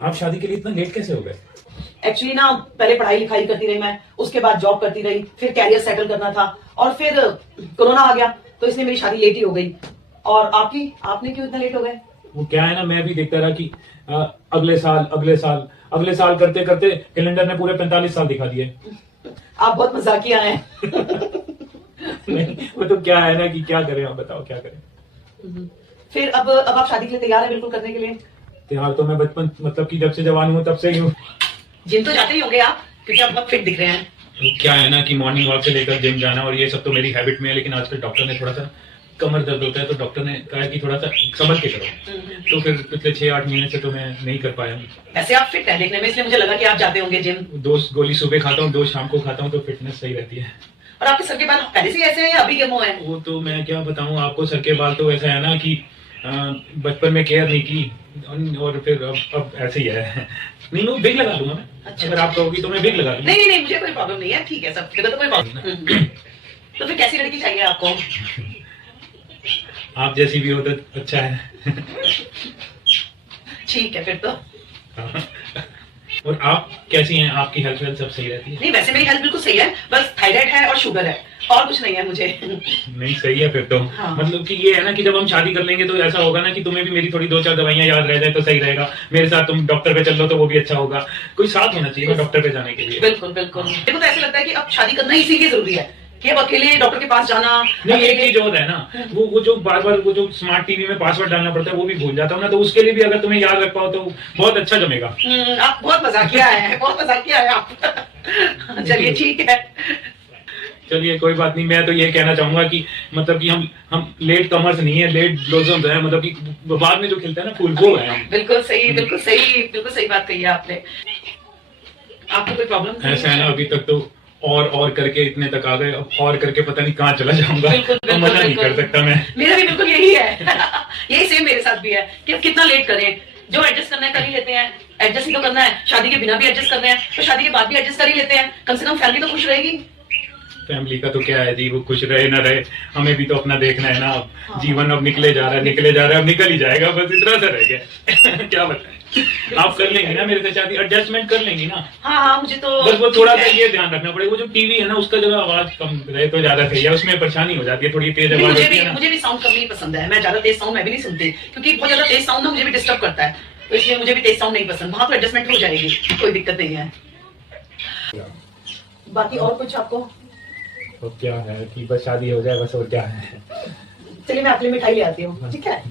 आप शादी के लिए इतना लेट कैसे हो गए? एक्चुअली ना पहले पढ़ाई लिखाई करती रही मैं, उसके बाद जॉब करती रही, फिर कैरियर सेटल करना था और फिर कोरोना आ गया तो इसलिए मेरी शादी लेट ही हो गई। और आपने क्यों इतना लेट हो गए? वो क्या है ना, मैं भी देखता रहा कि अगले साल करते करते कैलेंडर ने पूरे 45 साल दिखा दिए। आप बहुत मजाकिया हैं। नहीं, वो तो क्या है ना कि क्या करें, आप बताओ क्या करें। फिर अब आप शादी के लिए तैयार है बिल्कुल करने के लिए? तैयार तो मैं बचपन मतलब कि जब से जवान हूँ तब से ही हूँ। जिम तो जाते ही होंगे आप, क्योंकि आप बहुत फिट दिख रहे हैं। वो क्या है ना कि मॉर्निंग वॉक से लेकर जिम जाना और ये सब तो मेरी हैबिट में है, लेकिन आजकल डॉक्टर ने थोड़ा सा कमर दर्द होता है तो डॉक्टर ने कहा कि थोड़ा सा संभल के करो। तो फिर पिछले 6-8 महीने से तो मैं नहीं कर पाया। ऐसे आप फिट है देखने में, इसलिए मुझे लगा कि आप जाते होंगे जिम। 2 गोली सुबह खाता हूँ, 2 शाम को खाता हूँ, तो फिटनेस सही रहती है। और आपके सर के बाल पहले से ही ऐसे हैं या अभी के मुंह है? वो तो मैं क्या बताऊँ आपको, सर के बाल तो ऐसा है ना कि बचपन में केयर नहीं की और फिर अब ऐसे ही है। नहीं, मैं बिग लगा दूंगा मैं। अच्छा, अगर आप कहोगी तो मैं बिग लगा दूंगा। नहीं, मुझे कोई प्रॉब्लम नहीं है, ठीक है, सब तो कोई प्रॉब्लम नहीं। तो फिर कैसी लड़की चाहिए आपको? आप जैसी भी हो तो अच्छा है। ठीक है फिर तो। और आप कैसी हैं? आपकी हेल्थ वेल्थ सब सही रहती है? नहीं, वैसे मेरी हेल्थ बिल्कुल सही है, बस थायराइड है और शुगर है, और कुछ नहीं है मुझे। नहीं, सही है फिर तो। हाँ। मतलब कि ये है ना कि जब हम शादी कर लेंगे तो ऐसा होगा ना कि तुम्हें भी मेरी थोड़ी 2-4 दवाइयां याद रह जाए तो सही रहेगा। मेरे साथ तुम डॉक्टर पे चल लो तो वो भी अच्छा होगा। कोई साथ होना चाहिए डॉक्टर पे जाने के लिए। बिल्कुल बिल्कुल, मेरे को तो ऐसा लगता है कि अब शादी करना इसीलिए जरूरी है कि अब अकेले डॉक्टर के पास जाना। नहीं, एक चीज और है ना, वो जो बार बार वो जो स्मार्ट टीवी में पासवर्ड डालना पड़ता है वो भी भूल जाता हूँ ना, तो उसके लिए भी अगर तुम्हें याद रख पाओ तो बहुत अच्छा जमेगा। आप बहुत मजाकिया है, बहुत मजाकिया है आप। चलिए ठीक है। चलिए कोई बात नहीं, मैं तो ये कहना चाहूंगा कि मतलब कि हम लेट कमर्स नहीं है, लेट ब्लॉसम्स है, मतलब कि बाद में जो खिलता है ना फूल वो है हम। बिल्कुल सही, बिल्कुल सही, बिल्कुल सही बात कही है आपने। आपको कोई प्रॉब्लम? ऐसा है ना, अभी तक तो और करके इतने तक आ गए, अब और करके पता नहीं कहाँ चला जाऊंगा। तो मना नहीं कर सकता मैं। मेरा भी बिल्कुल यही है। यही सेम मेरे साथ भी है कि अब कितना लेट करें, जो एडजस्ट करना है कर ही लेते हैं। एडजस्ट ही तो करना है, शादी के बिना भी एडजस्ट कर रहे हैं तो शादी के बाद भी एडजस्ट कर ही लेते हैं, कम से कम फैमिली तो खुश रहेगी। फैमिली का तो क्या है जी, वो खुश रहे ना रहे, हमें भी तो अपना देखना है ना। हाँ। जीवन अब निकले जा रहा है, अब निकल ही जाएगा, बस इतना सा रह गया। क्या बताएं। आप कर लेंगी ना मेरे से शादी, एडजस्टमेंट कर लेंगी ना? हाँ, मुझे तो बस वो थोड़ा सा ये ध्यान रखना पड़ेगा, वो जो टीवी है ना उसका जगह आवाज कम रहे तो ज्यादा सही है, उसमें परेशानी हो जाती है, थोड़ी तेज आवाज होती है ना। मुझे भी साउंड कम नहीं पसंद है, मैं ज्यादा तेज साउंड मैं भी नहीं सुनती, क्योंकि बहुत ज्यादा तेज साउंड ना मुझे भी डिस्टर्ब करता है, तो इसलिए मुझे भी तेज साउंड नहीं पसंद। वहां तो एडजस्टमेंट हो जाएगी, कोई दिक्कत नहीं है। बाकी और कुछ आपको? तो क्या है कि बस शादी हो जाए बस, और क्या है। चलिए मैं आपके लिए मिठाई ले आती हूँ, ठीक है?